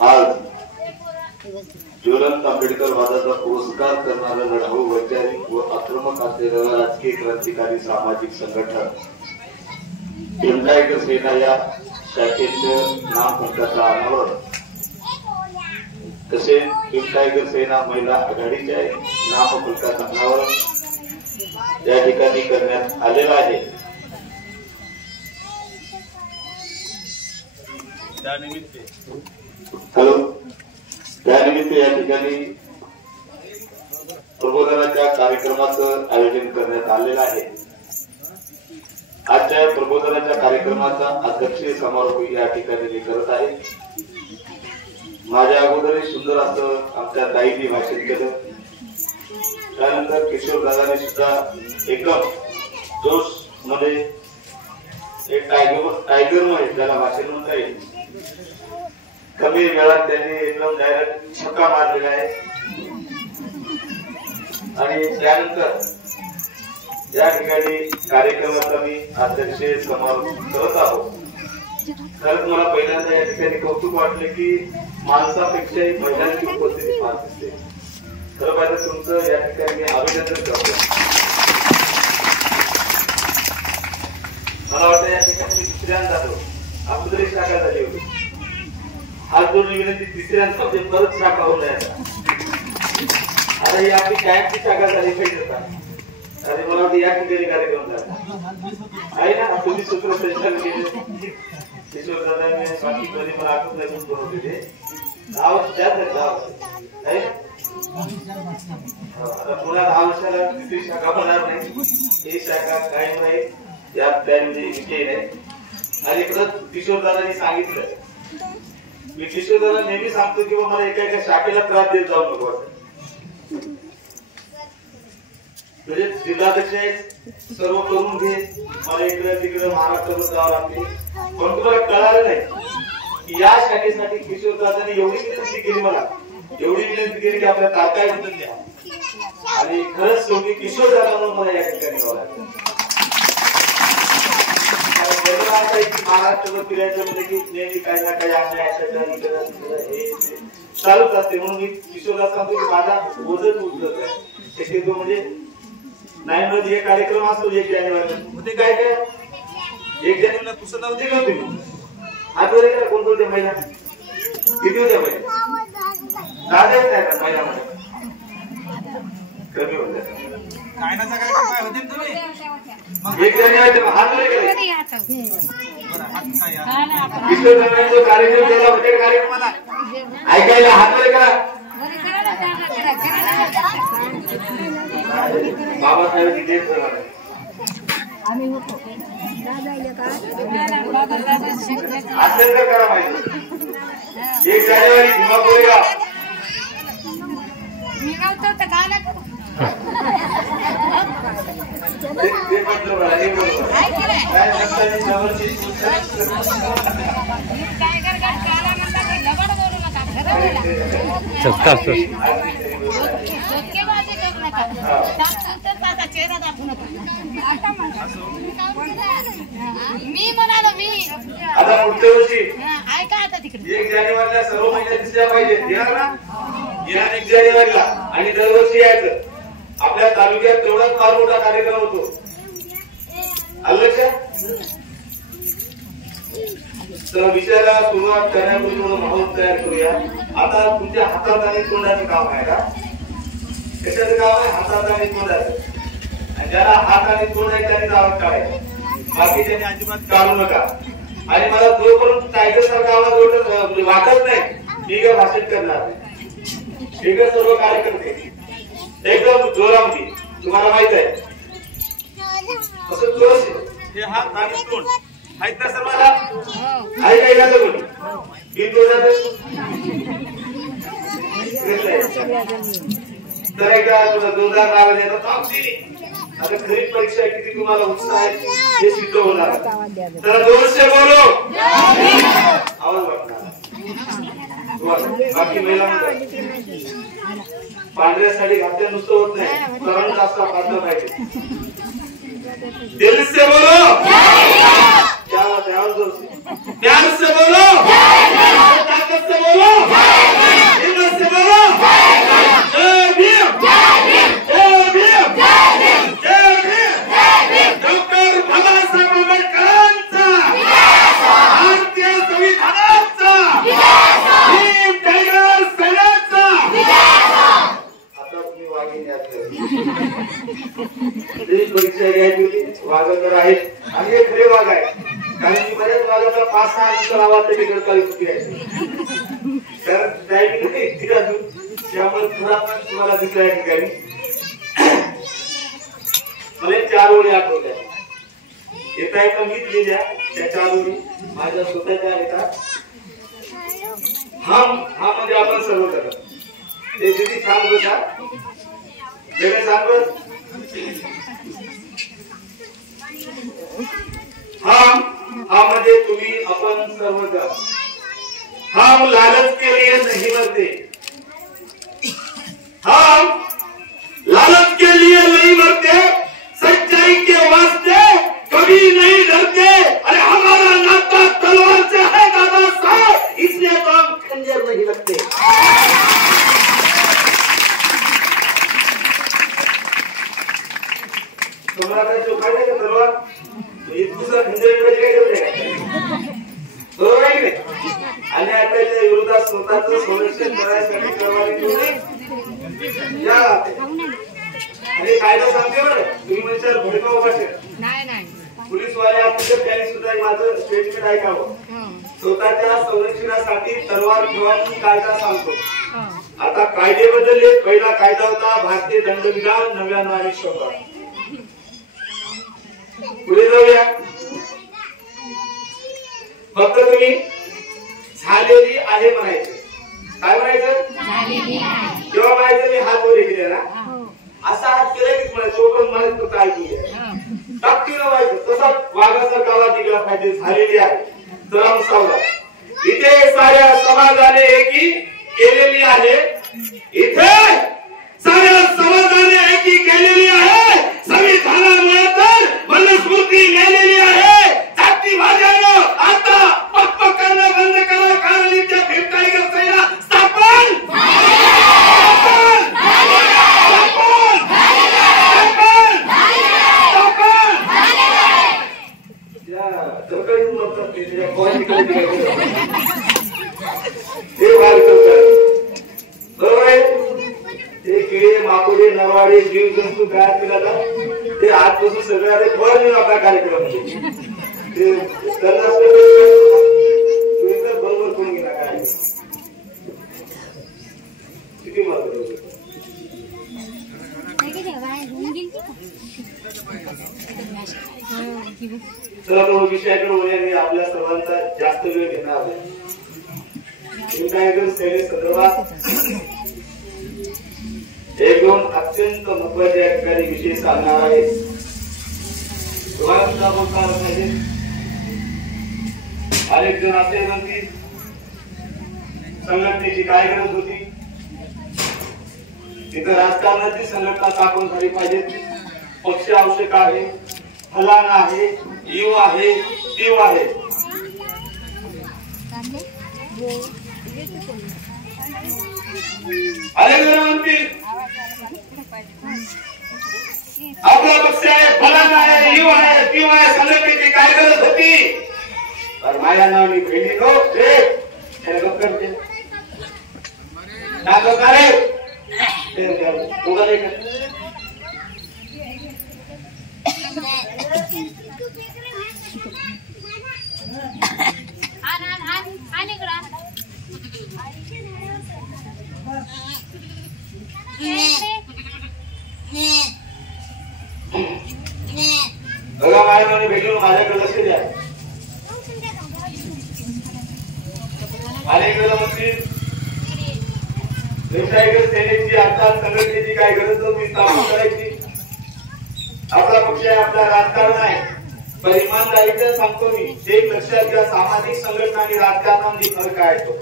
आज ज्वलंत आंबेडकर वादाचा पुरस्कार करणारा लढाऊ वैचारिक व आक्रमक असलेला राजकीय क्रांतिकारी सामाजिक संघटन टायगर सेना या शाखेचे नामफलकाचा अनावरण तसेच टायगर सेना महिला आघाडीच्या नामफलकाचा अनावरण या ठिकाणी करण्यात आलेला आहे। त्यानिमित्त या ठिकाणी प्रबोधनाच्या कार्यक्रमाचं आयोजन करण्यात आलेलं आहे। आजच्या प्रबोधनाच्या कार्यक्रमाचा अध्यक्षीय समारोप या ठिकाणी करत आहे। माझ्या अगोदरही सुंदर असं आमच्या ताईंनी भाषण केलं, त्यानंतर किशोर दादांनी सुद्धा एकदम जोश मध्ये एक टायगर त्याला भाषण म्हणता येईल, कमी वेळात त्यांनी एकदम डायरेक्ट छक्का मारलेला आहे। आणि त्यानंतर या ठिकाणी कार्यक्रमाचा मी अध्यक्षीय समारोप करत आहोत। खरंच मला पहिल्यांदा या ठिकाणी कौतुक वाटले की माणसापेक्षाही महिलांची उपस्थिती फार दिसते। खरं पाहिजे तुमचं या ठिकाणी मी अभिनंदन करतो। मला वाटतं या ठिकाणी मी तिसऱ्यांदा जातो, अगोदर शाखा झाली होती, आज दोन विनंती तिसऱ्यांदा म्हणजे परत शाखा होऊ नये। आता ही आपली कायमची शाखा झाली पाहिजे आणि मला वाटतं या ठिकाणी कार्यक्रम झाला आहे ना। तुम्ही सूत्रसंचालन केले, किशोर दादांनी बाकीमध्ये मला आठवत नाही कोण बनवलेले गाव त्याच आहे। आता पुन्हा 10 वर्षाला दुसरी शाखा होणार नाही, ही शाखा कायम आहे यात त्यामध्ये विषय नाही। आणि परत किशोर दादांनी सांगितलं, मी किशोर दादा नेहमी सांगतो की मला एका एका शाखेला त्रास देत जाऊ नको, म्हणजे जिल्हाध्यक्ष सर्व करून घे, मला इकडे तिकडे महाराष्ट्रात जावं लागते, पण तुम्हाला कळालं नाही की या शाखेसाठी किशोर दादांनी एवढी विनंती केली, मला एवढी विनंती केली की आपल्या तात्काळ बदल द्या। आणि खरंच शेवटी किशोर दादा मला या ठिकाणी यावं लागतं। महाराष्ट्र फिरायचं म्हणजे की नेहमी काही ना काही अन्याय चालूच असते, म्हणून मी किशोरदास सांगतो की माझा ओझच उचलत आहे शक्यतो, म्हणजे नाही म्हणजे हे कार्यक्रम असतो 1 जानेवारीला होते काय काय 1 जानेवारीला पुस्तक होते का तुम्ही हात वगैरे करा, कोण कोणत्या महिला किती होत्या महिला 10 नाही का महिलामध्ये कमी होत्या काय ना काय होते तुम्ही 1 जानेवारी हात वगैरे किशोर दादांचा कार्यक्रम केला होता, कार्यक्रमाला ऐकायला हात वगैरे करा। बाबासाहेबांची देश आम्ही होतो असेल तर करा माहिती 1 जानेवारी भीमा कोरेगाव मी नव्हतो तर गाणं करू ते म्हटलं मला हे बरोबर काय नसताना जवळची टायगर गाड काला म्हणता तर दगड बोलू नका चक्का चक्केबाजी करू नका तर माझा चेहरा दाखवू नका मी म्हणालो मी आता पुढच्या वर्षी ऐका आता तिकडे 1 जानेवारीला सर्व महिला दिसल्या पाहिजे, येणार ना 1 जानेवारीला आणि दरवर्षी यायचं। आपल्या तालुक्यात तेवढाच फार मोठा कार्यक्रम होतो, तर विषयाला सुरुवात करण्यापूर्वी माहोल तयार करूया। आता तुमच्या हातात आणि तोंडाचं काम आहे का, कशाचं काम आहे, हातात आणि तोंडाचं। आणि ज्याला हात आणि तोंड आहे त्यांनी आवाज काढायचा, बाकी त्यांनी अजिबात काढू नका। आणि मला जोपर्यंत टायगर सारखा आवाज वाटत नाही मी काय भाषण करणार, मी काय सर्व कार्यकर्ते एकदम जोरामध्ये, तुम्हाला माहित आहे कसं जोर हे हात आणि तोंड आहेत ना सर्वांना, आहे काय झालं कोणी बिन तर एकदा तुला जोरदार नाव देतात। आता खरी परीक्षा किती तुम्हाला उत्साह आहे हे सिद्ध होणार, तर जोरसे बोलो आवाज वाटणार। बाकी महिला पांढऱ्या साडी घातल्या नुसतं होत नाही, करंट जास्त घातलं पाहिजे। दिल से बोलो प्यार से बोलो ताकत से बोलो नावाचं ठिकाण काही चुकी आहे कारण टायमिंग नाही अजून त्यामुळे तुम्हाला दिसला या ठिकाणी मला 4 ओळी आठवल्या येता येता मीच लिहिल्या त्या 4 ओळी माझ्या स्वतःच्या येतात हा म्हणजे आपण सर्व करत ते किती छान बसा वेगळं सांगत हम म्हणजे तुम्ही अपन सर्व कर हम लालच के लिए नहीं मरते हम लालच के लिए नहीं मरते सच्चाई के वास्ते कभी नहीं डरते अरे हमारा नाता तलवार से है दादा साहब इसलिए तो हम खंजर नहीं लगते तुम्हारा जो फायदा है तलवार तो एक दूसरा खंजर काय करते बरोबर आहे की आणि आता त्या विरोधात स्वतःचं संरक्षण करण्यासाठी तलवारी घेऊन या आणि कायदा सांगते बरं तुम्ही म्हणजे भडकाव भाषेत नाही पोलीस वाले आपण त्यांनी सुद्धा माझं स्टेटमेंट ऐकावं स्वतःच्या संरक्षणासाठी तलवार ठेवायची कायदा सांगतो आता कायदे बदलले पहिला कायदा होता भारतीय दंडविधान 99 आणि 100 पुढे जाऊया फक्त तुम्ही झालेली आहे म्हणायचं काय म्हणायचं जेव्हा म्हणायचं मी हात वर केले ना असा हात केला की म्हणायचं तोपर्यंत म्हणायचं काय केलं टाकती व्हायचं तसाच वाघासारखा आवाज निघाला पाहिजे झालेली आहे जरा सावधा इथे साऱ्या समाजाने एकी केलेली आहे इथे साऱ्या समाजाने एकी केलेली आहे संविधानामुळे तर मनुस्मृती लिहिलेली आहे जाती भाज्यानं आता पक्क करणं बंद करा कारण इथे भीम टायगर सेना स्थापन माकोडे नवाडे जीव जंतू गाय पिला ते आजपासून सगळे आले भर नेऊन आपला कार्यक्रम बरोबर करून गेला काय किती महत्व चला तो विषयाकडे वळूया आपल्या सर्वांचा जास्त वेळ घेणार आहे सेनेसंदर्भात 1-2 अत्यंत महत्वाच्या ठिकाणी विषय सांगणार आहे तुम्हाला बोलता पाहिजे अनेक जण असे म्हणतील संघटनेची काय गरज होती तिथं राजकारणाची संघटना स्थापन झाली पाहिजे पक्ष आवश्यक आहे फलाना आहे यू आहे तीव आहे अनेक जण म्हणतील आपला पक्ष आहे फलाना आहे यू आहे तीव आहे संघटनेची काय गरज होती तर माझ्या नावाने बहिणी नो करते ना करे बघा माझ्या भेटून माझ्याकडे लक्ष द्या अनेक जण म्हणतील टायगर सेनेची अर्थात संघटनेची काय गरज नव्हती स्थापन करायची आपला पक्ष आहे आपला राजकारण आहे पण इमानदारीचं सांगतो मी एक लक्षात घ्या सामाजिक संघटना आणि राजकारणामध्ये फरक आहे तो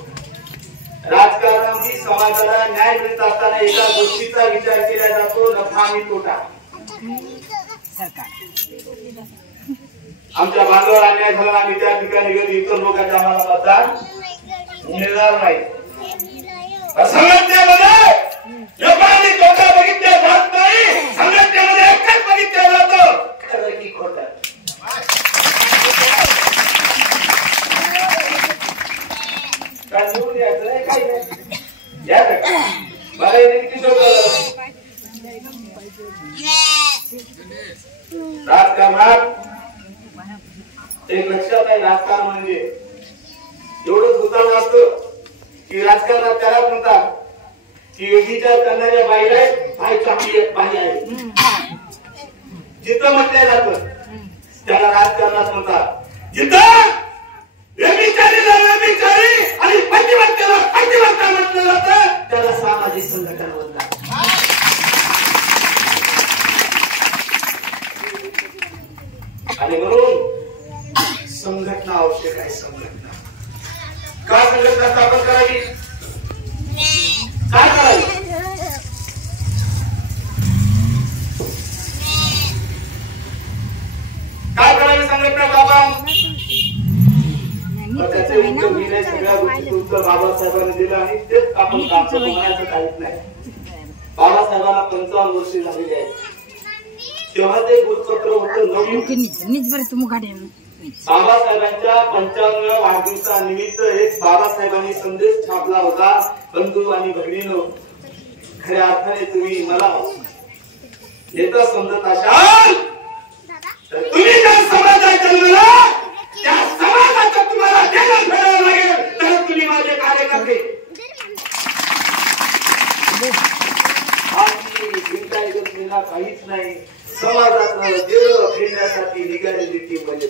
राजकारणामध्ये समाजाला न्याय मिळत असताना एका गोष्टीचा विचार केला जातो नफा आणि तोटा आमच्या बांधवावर अन्याय झाला आम्ही त्या ठिकाणी गेलो इतर लोकांच्या आम्हाला मतदान मिळणार नाही संघटनेमध्ये लोकांनी तोटा बघितला जात नाही संघटनेमध्ये एकच बघितलं जातं खरं की खोटं राजकारणात एक लक्षात आहे राजकारण म्हणजे एवढंच होताना असतं की राजकारणात त्याला म्हणतात की विचार करणाऱ्या बाईला बाई चांगली बाई आहे. जिथं म्हटलं जातं त्याला राजकारणात म्हणतात जिथं व्यभिचारीला व्यभिचारी आणि पतिव्रतेला पतिव्रता म्हटलं जातं त्याला सामाजिक संघटना म्हणतात. आणि म्हणून संघटना आवश्यक आहे. संघटना का संघटना स्थापन करावी, काय करावी? काय करावी संघटना स्थापन? त्याचे उत्तर मी नाही, सगळ्या गोष्टी उत्तर बाबासाहेबांनी दिलं आणि तेच आपण काम करतो म्हणायचं काहीच नाही. बाबासाहेबांना 55 वर्ष झालेली आहेत. तेव्हा ते वृत्तपत्र होतं बाबासाहेबांच्या 55व्या वाढदिवसानिमित्त एक बाबासाहेबांनी संदेश छापला होता. बंधू आणि भगिनींनो, खऱ्या अर्थाने तुम्ही मला नेता समजत असाल तर तुम्ही ज्या समाजात जन्मला त्या समाजाचं तुम्हाला देणं फेडावं लागेल तर तुम्ही माझे कार्यकर्ते. काहीच नाही. समाजात देव फेडण्यासाठी निघालेली टीम म्हणजे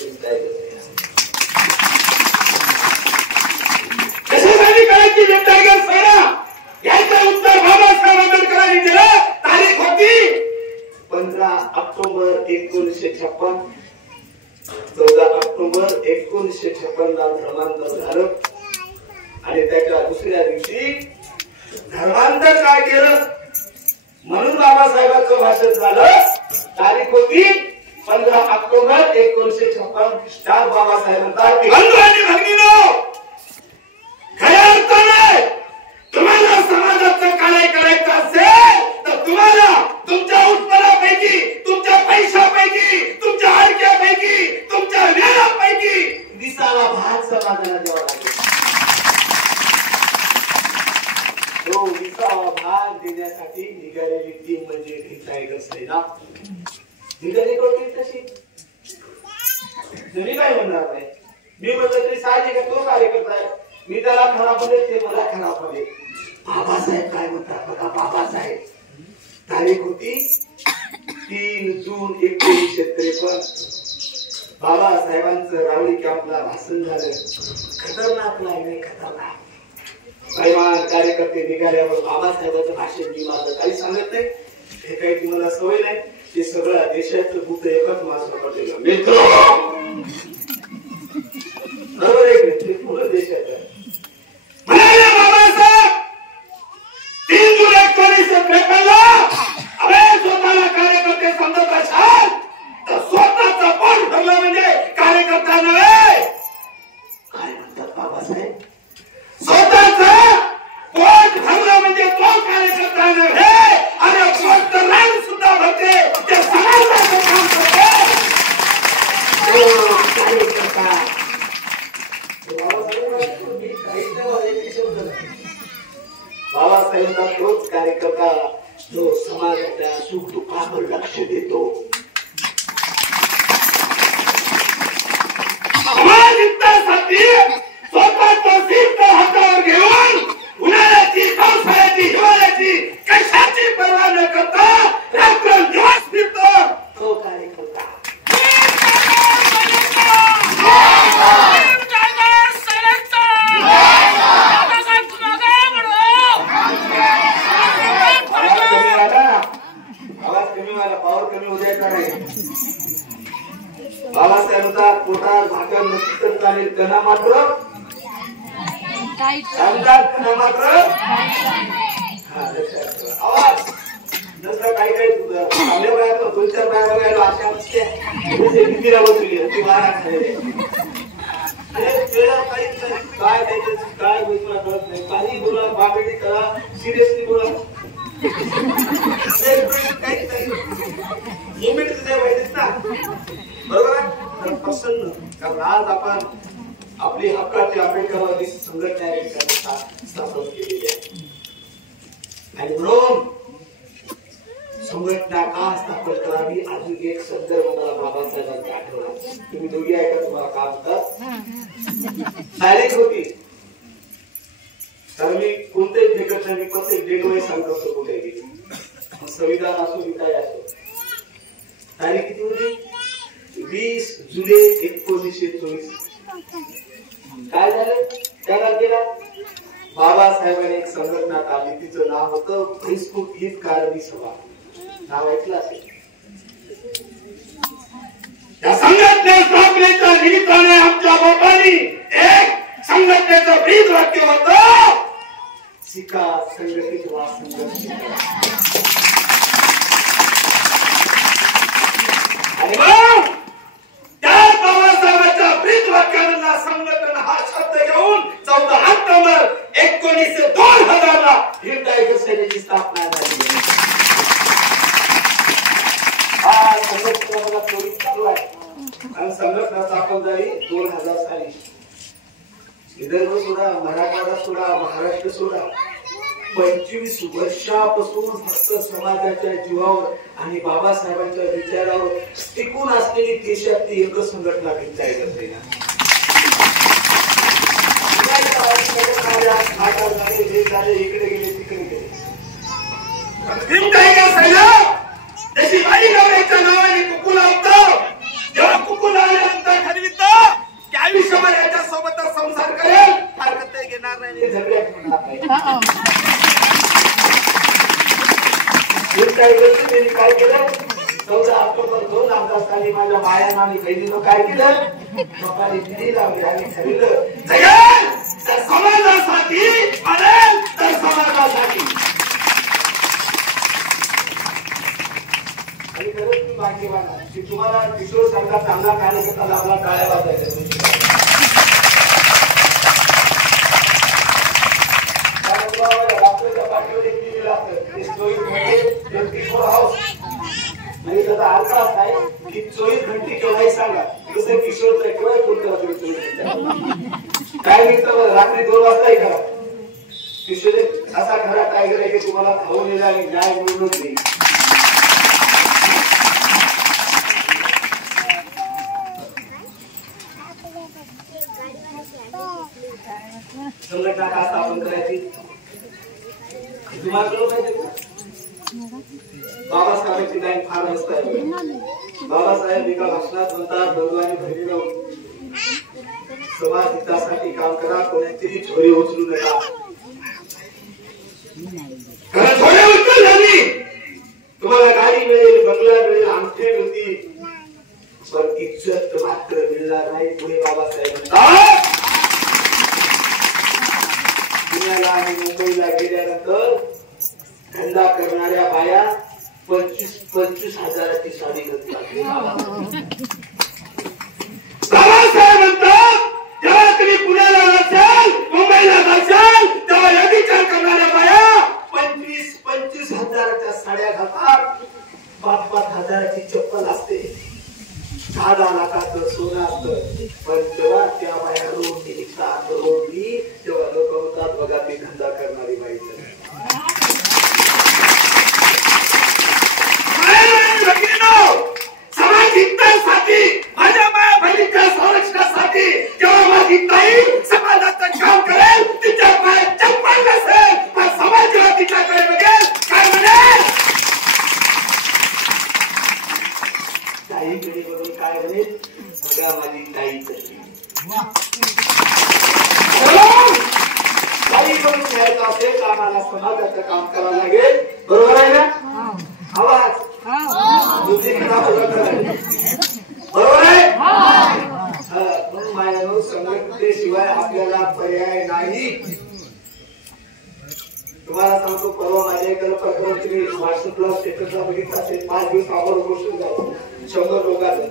कशासाठी करायची टायगर सेना याचं उत्तर बाबासाहेब आंबेडकरांनी दिलं. तारीख होती 15 ऑक्टोबर 1956. 14 ऑक्टोबर 1956 ला धर्मांतर झालं आणि त्याच्या दुसऱ्या दिवशी धर्मांतर काय केलं म्हणून बाबासाहेबांचं भाषण झालं. तारीख होती 15 ऑक्टोबर 1956. स्टार बाबासाहेब म्हणतात की बंधू आणि भगिनींनो, खऱ्या अर्थाने तुम्हाला समाजाचं काय करायचं असेल तर तुम्हाला तुमच्या उत्पन्नापैकी, तुमच्या पैशापैकी, तुमच्या हलक्यापैकी, तुमच्या वेळापैकी 20वा भाग समाजाला द्यावा लागेल. तो 20वा भाग देण्यासाठी निघालेली टीम म्हणजे टायगर सेना. निघाली कोणती तशी जरी काय म्हणणार नाही. मी म्हणलं तरी साहजिक आहे, तो कार्यकर्ता आहे. मी त्याला खराब म्हणेल, ते मला खराब म्हणेल. बाबासाहेब काय म्हणतात बघा. बाबासाहेब तारीख होती 3 जून 1953. बाबासाहेबांचं रावळी कॅम्पला भाषण झालं. खतरनाक नाही, खतरनाक. पैमान कार्यकर्ते निघाल्यावर बाबासाहेबांचं भाषण मी माझं काही सांगत नाही. हे काही तुम्हाला सवय नाही. ते सगळं देशाचं भूत एकच माणसाकडे मित्र बरोबर आहे. ते पूर्ण देशाचं बाबासाहेब 3 जून 1953 अरे स्वतःला कार्यकर्ते समजत असाल तर स्वतःचा पोट भरलं म्हणजे कार्यकर्ता नव्हे. काय म्हणतात बाबासाहेब? स्वतःचा पोट भरलं म्हणजे तो कार्यकर्ता नव्हे. अरे पोट तर रान सुद्धा भरते, ते समाजाचं काम करते. बाबासाहेबांचा तोच कार्यकर्ता जो समाजाच्या सुख दुःखावर लक्ष देतो. समाज हितासाठी स्वतःचा सिद्ध हातावर घेऊन उन्हाळ्याची, पावसाळ्याची, हिवाळ्याची कशाची पर्वा न करता रात्रंदिवस फिरतो तो कार्यकर्ता. बाबासाहेबांचा पोटात भाकर नसतं चालेल, कणा मात्र कणा मात्र आवाज जसं काही काही चांगल्या बाया 2-4 बाया बघायला अशा हिंदीला बसली ती मारा खायला काय काय गोष्टीला कळत नाही. काही बोला, बाबेटी करा, सिरियसली बोला. मुवमेंट तुझ्या माहितीच ना, बरोबर आहे. प्रसन्न कारण आज आपण आपली हक्काची आंबेडकरवादी संघटना स्थापन केलेली आहे. आणि म्हणून संघटना का स्थापन करावी अजून एक संदर्भ मला बाबासाहेबांचा आठवला. तुम्ही दोघी ऐका, तुम्हाला का म्हणतात. तारीख होती कोणतेच फेकत नाही, प्रत्येक डेटवाईज सांगत असतो कुठे गेली. संविधान असो काय असो. तारीख किती होती? 20 जुलै 1924. काय झालं त्या तारखेला? बाबासाहेबांनी एक संघटना काढली, तिचं नाव होतं फैसबुक हितकारणी सभा. नाव ऐकलं असेल. या संघटना स्थापनेच्या निमित्ताने आमच्या बाबांनी एक संघटनेचं ब्रीद वाक्य होतं, शिका संघटित व्हा संघर्ष. आणि मग त्या बाबासाहेबांच्या ब्रीद वाक्याला संघटन हा शब्द घेऊन 14 ऑक्टोबर 1902 ला हिंद टायगर सेनेची स्थापना झाली. हा संघटना चोरी चालू आहे आणि संघटना स्थापन झाली 2000 साली. विदर्भ सोडा, मराठवाडा सोडा, महाराष्ट्र सोडा, 25 वर्षापासून फक्त समाजाच्या जीवावर आणि बाबासाहेबांच्या विचारावर टिकून असलेली देशातली एकच संघटना हिंद टायगर सेना. इकडे गेले तिकडे गेले. हिंद टायगर सेना जशी बाई नवऱ्याच्या नावाने कुकूला होतं, जेव्हा कुकूला आल्यानंतर ठरवितं की आयुष्यभर याच्या सोबतच संसार करेल, हरकत घेणार नाही, झगड्यात होणार नाही. हिंद टायगर सेनेने काय केलं? 14 ऑक्टोबर 2000 साली माझ्या मायानं आणि बहिणीनं काय केलं? लोकांनी दिली लावली आणि ठरविलं जगेल तर समाजासाठी, मरेल तर समाजासाठी. आणि खरंच मी भाग्यवान आहे की तुम्हाला किशोर सारखा चांगला कार्यकर्ता लाभला, टाळ्या वाजायच्या. डॉक्टरच्या पाठीवर एक टीव्ही लागतं, किशोर हाऊस. म्हणजे त्याचा अर्थ असा आहे की 24 घंटे केव्हाही सांगा कसं किशोरचा केव्हाही फोन करा. 24 घंटे काय मिळतं रात्री 2 वाजताही करा. किशोर असा खरा टायगर आहे की तुम्हाला धावून येईल आणि न्याय मिळूनच नाही. संघटना का स्थापन करायची तुम्हाला कळलं पाहिजे. बाबासाहेबांची लाईन फार मस्त आहे. बाबासाहेब एका भाषणात म्हणतात, भगवान भैरव समाज हितासाठी काम करा, कोणाचीही छोरी उचलू नका. कारण छोरी उचल झाली तुम्हाला गाडी मिळेल, बंगला मिळेल, अंगठी मिळतील, पण इज्जत मात्र मिळणार नाही. पुढे बाबासाहेब म्हणतात पुण्याला आणि मुंबईला गेल्यानंतर धंदा करणाऱ्या बाया 25 हजाराची साडी घालतात. बाबासाहेब म्हणतात जेव्हा तुम्ही पुण्याला जाल, मुंबईला जाल, तेव्हा या विचार करणाऱ्या बाया 25 हजाराच्या साड्या घालतात, 5 हजाराची चप्पल असते, 10 लाखाचं सोनं असतं. पण जेव्हा त्या बाया रोडनी निघतात, रोडनी तेव्हा लोक म्हणतात बघा ती धंदा करणारी बाई. समाज हितासाठी, माझ्या माया बहिणीच्या संरक्षणासाठी जेव्हा माझी ताई समाजाचं काम करेल, तिच्या पायात चप्पल नसेल, पण समाज जेव्हा तिच्याकडे बघेल काय म्हणेल? ताईकडे बघून काय म्हणेल? बघा माझी ताई कशी. ताई करून घ्यायचं असेल आम्हाला समाजाचं काम करावं लागेल. बरोबर आहे ना? आवाज बरोबर आहे. म्हणून माझ्या संघटनेशिवाय आपल्याला पर्याय नाही. तुम्हाला सांगतो, परवा माझ्या एका प्रकरण तुम्ही व्हॉट्सअपला स्टेटसला बघितलं असेल, 5 दिवस अगोदर गोष्ट झाली. 100 लोकांचं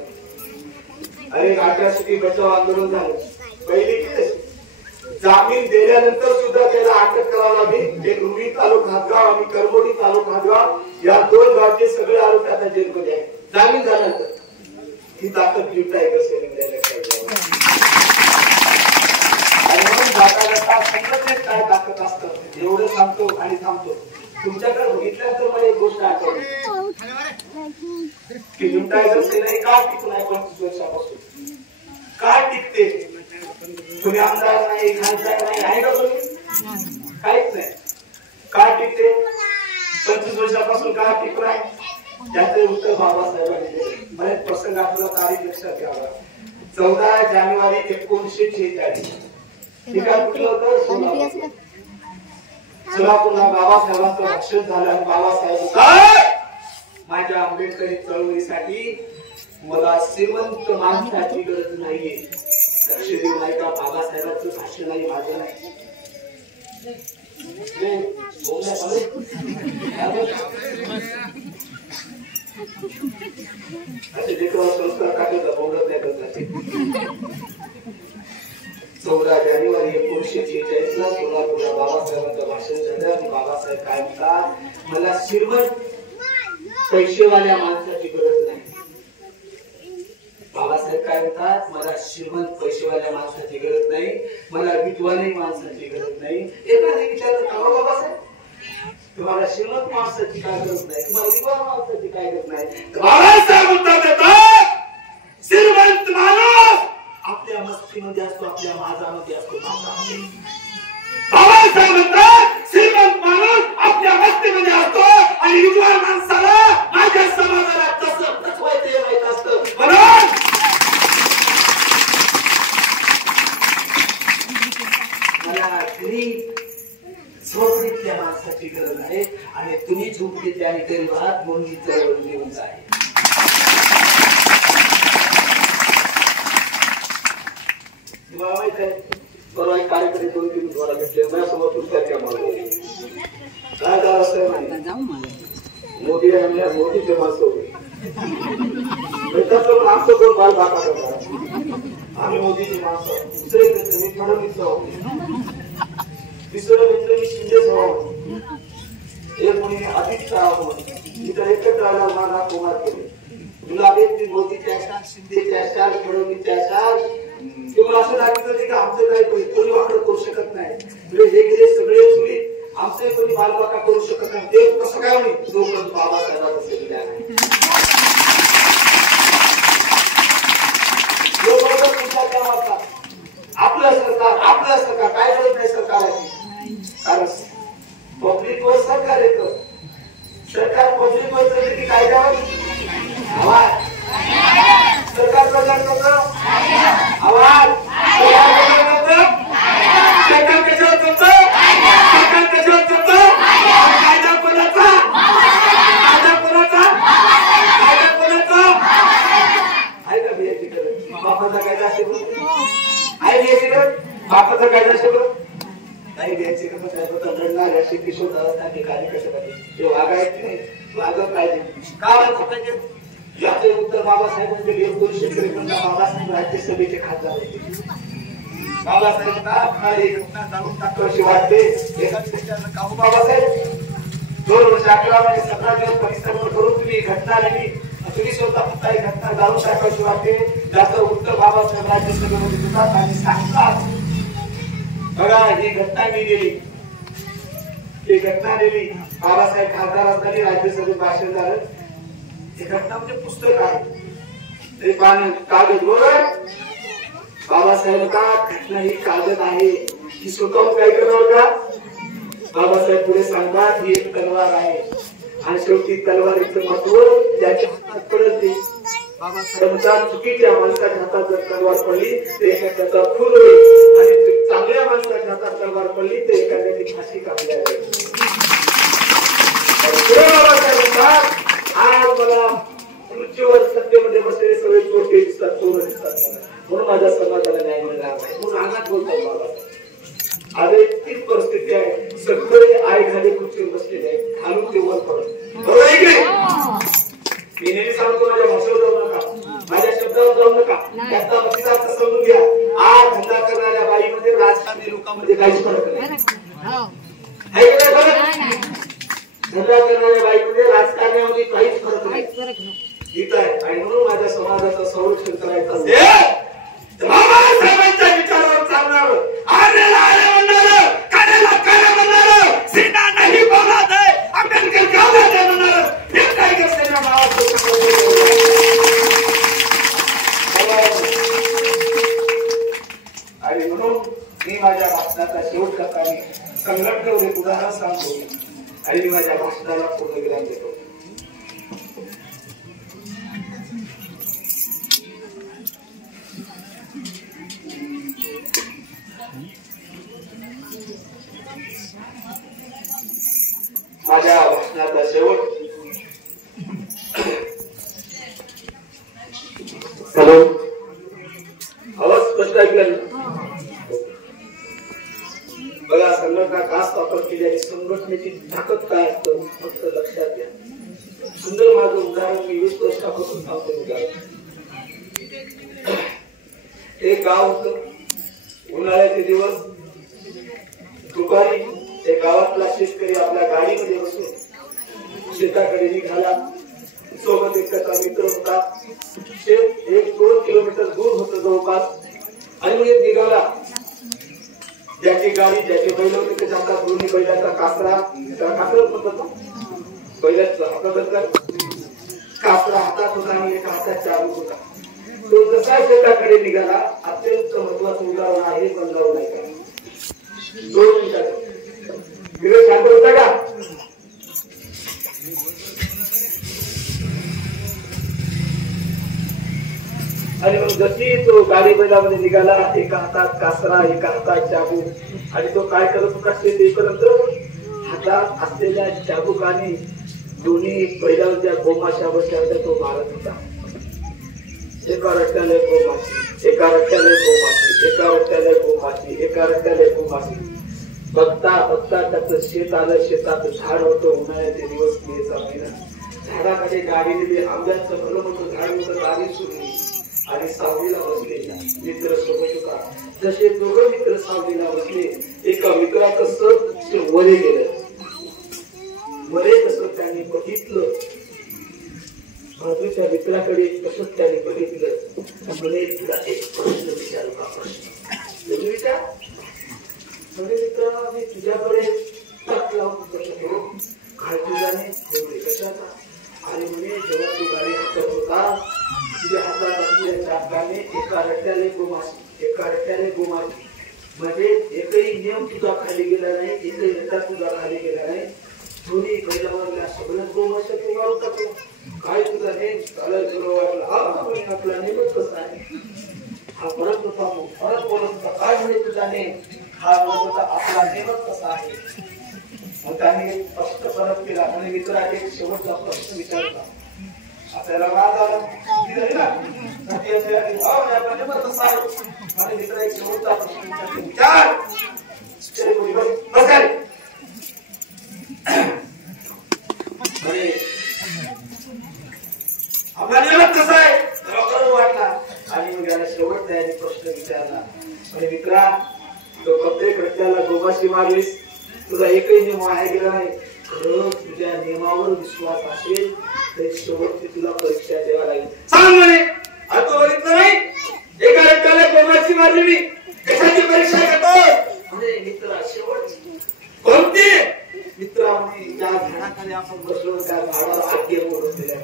अरे राष्ट्रपती बचाव आंदोलन झालं. पहिली केस जामीन दिल्यानंतर सुद्धा त्याला अटक करायला लागली. एक रुई तालुका हातगाव आणि करमोडी तालुका हातगाव या 2 गावचे सगळे आरोपी आता जेलमध्ये आहेत. जामीन झाल्यानंतर ही ताकद हिंद टायगर सेनेला आणि म्हणून जाता जाता संघटनेत काय ताकद असतं एवढं सांगतो आणि थांबतो. तुमच्याकडे बघितल्यानंतर मला एक गोष्ट आठवली की हिंद टायगर सेना का टिकून आहे 25 वर्षापासून. का टिकते? तुम्ही आमदार नाही, खासदार नाही, आहे का तुम्ही? काहीच नाही. उत्तर बाबासाहेबांनी दिले. मला एक प्रसंग आपला तारीख लक्षात घ्यावा. 14 जानेवारी 1946. ठीक आहे. कुठलं होतं? सोलापूरला बाबासाहेबांचं भाषण झालं आणि बाबासाहेब माझ्या आंबेडकरी चळवळीसाठी मला श्रीमंत माणसाची गरज नाहीये. लक्ष देऊ नाही का? बाबासाहेबांचं भाषण नाही, माझं नाही. संस्कार काढायचा बोलत नाही करत. 14 जानेवारी 1946 ला सोलापूरला बाबासाहेबांचं भाषण झालं आणि बाबासाहेब काय म्हणतात? मला श्रीमंत पैसेवाल्या माणसाची गरज नाही. बाबासाहेब काय म्हणतात? मला श्रीमंत पैसेवाल्या माणसाची गरज नाही, मला विद्वानही माणसाची गरज नाही. एकाने विचारलं का बाबासाहेब तुम्हाला श्रीमंत माणसाची काय गरज नाही, तुम्हाला विद्वान माणसाची काय गरज नाही? बाबासाहेब उत्तर देतात श्रीमंत माणूस आपल्या मस्तीमध्ये असतो, आपल्या माझामध्ये असतो. बाबासाहेब म्हणतात श्रीमंत माणूस आपल्या मस्तीमध्ये असतो आणि विद्वान माणसाला माझ्या समाजाला तसं तसवायचं हे माहित असतं. म्हणून मला गरीब झोपडीतल्या माणसाची गरज आहे आणि तुम्ही झोपडीतल्या आणि गरीबात म्हणून चळवळ घेऊन जाईल. तुम्हाला माहित आहे परवा एक कार्यक्रम 2-3 तुम्हाला भेटले माझ्यासोबत तुमच्या काय झालं असं मोदी आणि मोदीचे माणसं भेटतात आमचं कोण बाल बाका करतात. आम्ही मोदीची माणसं. दुसरे मित्र मी फडणवीस तिसरं मित्र मी शिंदे साहेब. एक मुली अजित साहेब. इतर एकत्र राहिला माझा कुमार केले. गुलाबी मोदीच्या शाल, शिंदेच्या शाल, फडणवीसच्या शाल. तुम्हाला असं दाखवत की आमचं काही कोणी वाकडं करू शकत नाही. हे गेले सगळे चुली आमचे कोणी बालबाका करू शकत नाही. ते कसं काय होईल? जोपर्यंत बाबासाहेबांचं दिलेलं आहे. आपलं सरकार काय करत नाही सरकाराची. कारण पब्लिकवर सरकार येतं. सरकार पब्लिकवर चालते की कायद्यावर आवाज. सरकार प्रचार करतं आवाज. सरकार कशावर चालतं? सरकार कशावर चालतं? कायदा कोणाचा? कायदा कोणाचा? कायदा कोणाचा? आहे का बियाची करत? बापाचा कायदा असेल आहे बियाची करत? बापाचा कायदा असेल नाही बियाची करत लढणाऱ्या किशोर दादासाठी कार्य कसे पाहिजे ते वागायचे नाही. वागत पाहिजे का वागत पाहिजे? याचे उत्तर बाबासाहेबांचे 1953 बाबासाहेब राज्यसभेचे खासदार होते. बाबासाहेबांना एक घटना जाणून टाकावीशी वाटते. बाबासाहेब 2 वर्ष 11 महिने 17 दिवस परिश्रम करून तुम्ही घटना लिहिली. तुम्ही स्वतः म्हणता ही घटना जाणून टाकावीशी वाटते. त्याचं उत्तर बाबासाहेब राज्यसभेमध्ये देतात आणि सांगतात बघा ही घटना मी दिली. ही घटना दिली बाबासाहेब खासदार असताना राज्यसभेत भाषण झालं. ही घटना म्हणजे पुस्तक आहे ते पान कागद बरोबर. बाबासाहेब का घटना ही कागद आहे ही स्वतःहून काय करणार का? बाबासाहेब पुढे सांगतात ही एक तलवार आहे आणि शेवटी तलवारीचं महत्व ज्याच्या हातात पडत नाही. बाबासाहेबांच्या चुकीच्या माणसाच्या हातात जर तलवार पडली तर एखाद्याचा खून होईल आणि चांगल्या माणसाच्या हातात तलवार पडली तर एखाद्याची फाशी कापली जाईल. आज मला खुर्चीवर सत्तेमध्ये बसलेले सगळे चोरटे दिसतात, चोर दिसतात मला. म्हणून माझ्या समाजाला न्याय मिळणार नाही म्हणून रागात बोलतात बाबा. आज तीच परिस्थिती आहे. सगळे आई खाली खुर्चीवर बसलेले आहेत, खालून ते वर पडत. बरोबर आहे की मी नेहमी सांगतो माझ्या भाषेवर जाऊ नका, माझ्या शब्दावर जाऊ नका. त्याचा प्रतिसाद समजून घ्या. आज धंदा करणाऱ्या बाईमध्ये राजकारणी लोकांमध्ये काहीच फरक नाही. धंदा करणाऱ्या बाईमध्ये राजकारणामध्ये काहीच फरक नाही. ठीक आहे. आणि म्हणून माझ्या समाजाचं संरक्षण करायचं असेल तर बाबासाहेबांच्या विचारावर चालणार, आरेला आरे म्हणणार, कारेला कारे म्हणणार, सीना नाही बोलत आहे, आंबेडकर गावात आहे म्हणणार. हे काय करते ना आणि म्हणून मी माझ्या भाषणाचा शेवट करताना संघटनेवर एक उदाहरण सांगतो आणि मी माझ्या भाषणाला पूर्ण विराम देतो. माझ्या भाषणाचा शेवट. हॅलो, आवाज स्पष्ट ऐकला ना? बघा, संघटना का स्थापन केली आणि संघटनेची ताकद काय असतं फक्त लक्षात घ्या. सुंदर माझं उदाहरण मी 20 वर्षापासून सांगतो. एक गाव होतं, उन्हाळ्याचे दिवस, दुपारी त्या गावातला शेतकरी आपल्या गाडीमध्ये बसून शेताकडे निघाला. सोबत एक त्याचा मित्र होता. शेत 1-2 किलोमीटर दूर होतं जवळपास. आणि मग निघाला. ज्याची गाडी, ज्याचे बैल होते त्याच्या हातात दोन्ही बैलाचा कासरा, कासरत होता, बैलाचा हातात कासरा हातात होता आणि एका हातात चाबूक होता. तो कसा शेताकडे निघाला, अत्यंत महत्वाचं उदाहरण आहे. बंदावून नाही का 2 मिनिटात शांत होता का? आणि मग जशी तो गाडी बैलामध्ये निघाला, एका हातात कासरा, एका हातात चाबूक, आणि तो काय करत होता, शेत येईपर्यंत हातात असलेल्या चाबुकाने दोन्ही बैलावर ज्या गोमाशा बसल्या होत्या तो मारत होता. एका रट्ट्याला गोमाशी, एका रट्ट्याला गोमाशी, एका रट्ट्याला गोमाशी, एका रट्ट्याला गोमाशी. बघता बघता त्याचं शेत आलं. शेतात झाड होतं. उन्हाळ्याचे दिवस, मेचा महिना. झाडाकडे गाडी दिली. आंब्याचं भलं मोठं झाड होतं. गाडी सुरली आणि सावलीला बसले. मित्र सोबत होता. जसे दोघं मित्र सावलीला बसले, एका मित्राचं सर वरे गेलं. वरे कसं त्याने बघितलं, बाजूच्या मित्राकडे तसंच त्याने बघितलं. म्हणे तुला एक प्रश्न विचारू का? प्रश्न विचार. म्हणजे मित्रांनो, मी तुझ्याकडे टक लावून बसतो. काय तुझ्याने कशाचा? आणि म्हणे जेव्हा तू गाडी हातात होता, तुझ्या हातात असलेल्या चाकाने एका रट्ट्याला गोमाशी, एका रट्ट्याला गोमाशी. म्हणजे एकही नियम तुझा खाली गेला नाही, एकही रट्टा तुझा खाली गेला नाही. दोन्ही बैलावरल्या सगळ्याच गोमाशा तू मारून टाकतो. काय तुझा नेम चालत वाटला? हा आपला नेमच कसा आहे? हा परत होता, परत बोलत होता. काय म्हणे तुझा नेम? हा बोलत होता आपला नेमच कसा आहे. मग त्याने स्पष्ट परत केला. आणि मित्राने एक शेवटचा प्रश्न विचारला. आपल्याला वाद आला आणि मित्र एक शेवटचा प्रश्न विचार. आपला नियम कसा आहे? बरोबर वाटला. आणि मग याला शेवट त्याने प्रश्न विचारला. आणि मित्रा, तो प्रत्येक रट्ट्याला गोमाशी मारलीस, तुझा एकही नियम वाया गेला नाही. खरं तुझ्या नियमावर विश्वास असेल तर शेवटची तुला परीक्षा द्यावा लागेल. सांग म्हणे. आता बघितलं नाही, एका रट्ट्याला गोमाशी मारली मी, कशाची परीक्षा घेतो? म्हणे मित्रा शेवट कोणती? मित्रा म्हणे ज्या झाडाखाली आपण बसलो त्या झाडाला आज्ञा मोडून दिल्या.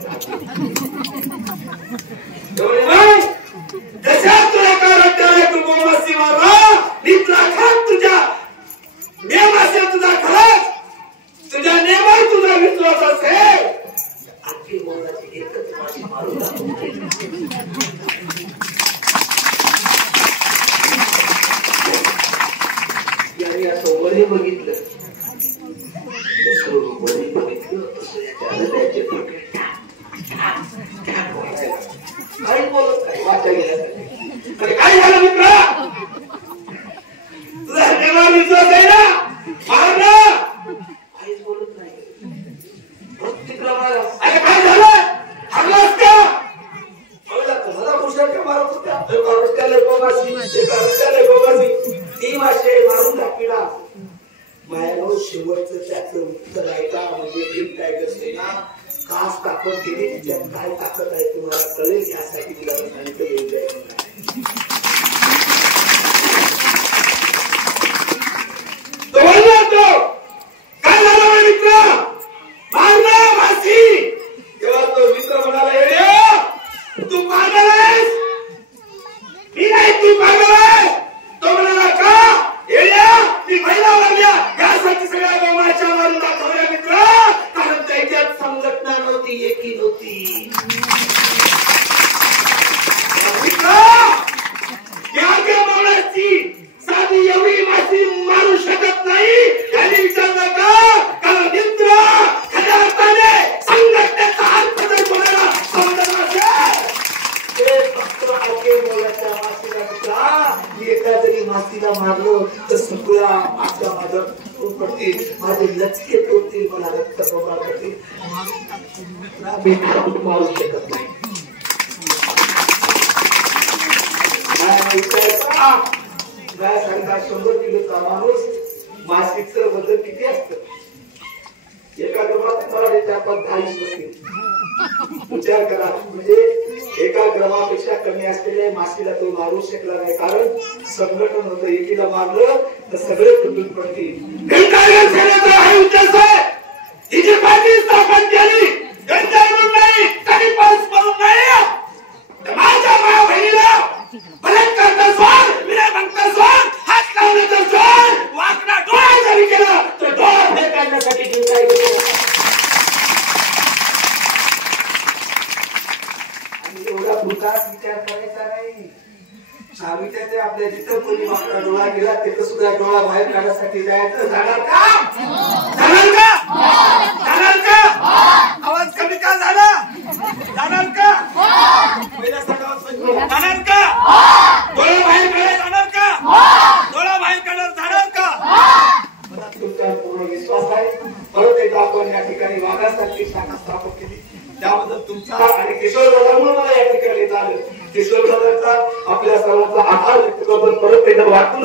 जशात तुला एका रट्ट्याला तू गोमाशी मारला, मित्रा खात तुझ्या नियम असेल तुझा, खरंच तुझ्या नियमावर तुझा विश्वास असेल, आज्ञा मोडाची एकच माशी मारून टाकतो. याने असं वरे बघितलं, वरे बघितलं असं याच्या हृदयाचे फटके काही बोलत नाही. वाचा गेल्यासाठी काय झालं मित्रा? तुझा नियमावर विश्वास आहे ना? मार ना. काहीच बोलत नाही. अरे काय झालं? हरलास का? मला पुरुषाच्या मारत होत्या. एका रस्त्याला गोमाशी, एका रस्त्याला गोमाशी. 3 मासे मारून टाकला. मायानो शेवटचं त्याचं उत्तर ऐका. म्हणजे ग्रीन टायगर सेना का स्थापन केली, त्यात काय ताकद आहे तुम्हाला कळेल. यासाठी तुला सांगितलं येऊ द्या. काय झालं मित्र? मारला मासी. तेव्हा तो मित्र म्हणाला, तू पागल आहेस? मी नाही, तू पागल आहे. तो म्हणाला का? मी महिला लागल्या यासाठी सगळ्या गोमाशा मारून दाखवल्या मित्र. कारण त्याच्यात संघटना नव्हती, एकी नव्हती. मित्र तुटतील, माझे लचके तुटतील, मला रक्त प्रवाह करतील, मारू शकत नाही. सारखा 100 किलोचा माणूस मासिकचं वजन किती असतं? एका क्रमात मला 4-5 बसतील. विचार करा, म्हणजे एका क्रमापेक्षा कमी असलेल्या मासीला तो मारू शकला नाही, कारण संघटन होतं. एकीला मारलं तर सगळे तुटून पडतील. हिची पार्टी स्थापन केली नाही, कधी पाऊस पडून नाही. माझ्या माया बहिणीला बलात्कारचा स्वार, विनयभंगचा स्वार, हात लावण्याचा स्वार, वाकडा डोळा जरी केला तर डोळा बाहेर काढण्यासाठी जीव काय घेतो. आणि एवढा भूतास विचार करायचा नाही. सावित्याचे आपल्या जिथं कोणी वाकडा डोळा गेला तिथं सुद्धा डोळा बाहेर काढण्यासाठी जायचं. जाणार का? जाणार का? जाणार का? आवाज कमी का झाला? जाणार का? पहिला जाणार का? डोळा बाहेर काढायला जाणार का? डोळा बाहेर काढायला जाणार का? मला तुमच्यावर पूर्ण विश्वास आहे. परत एकदा आपण या ठिकाणी वाघासारखी शाखा स्थापन केली, त्याबद्दल तुमचा आणि किशोर दादामुळे मला या ठिकाणी येत आलं. किशोर दादांचा आपल्या सर्वांचा आभार व्यक्त करतो. परत एकदा वाटून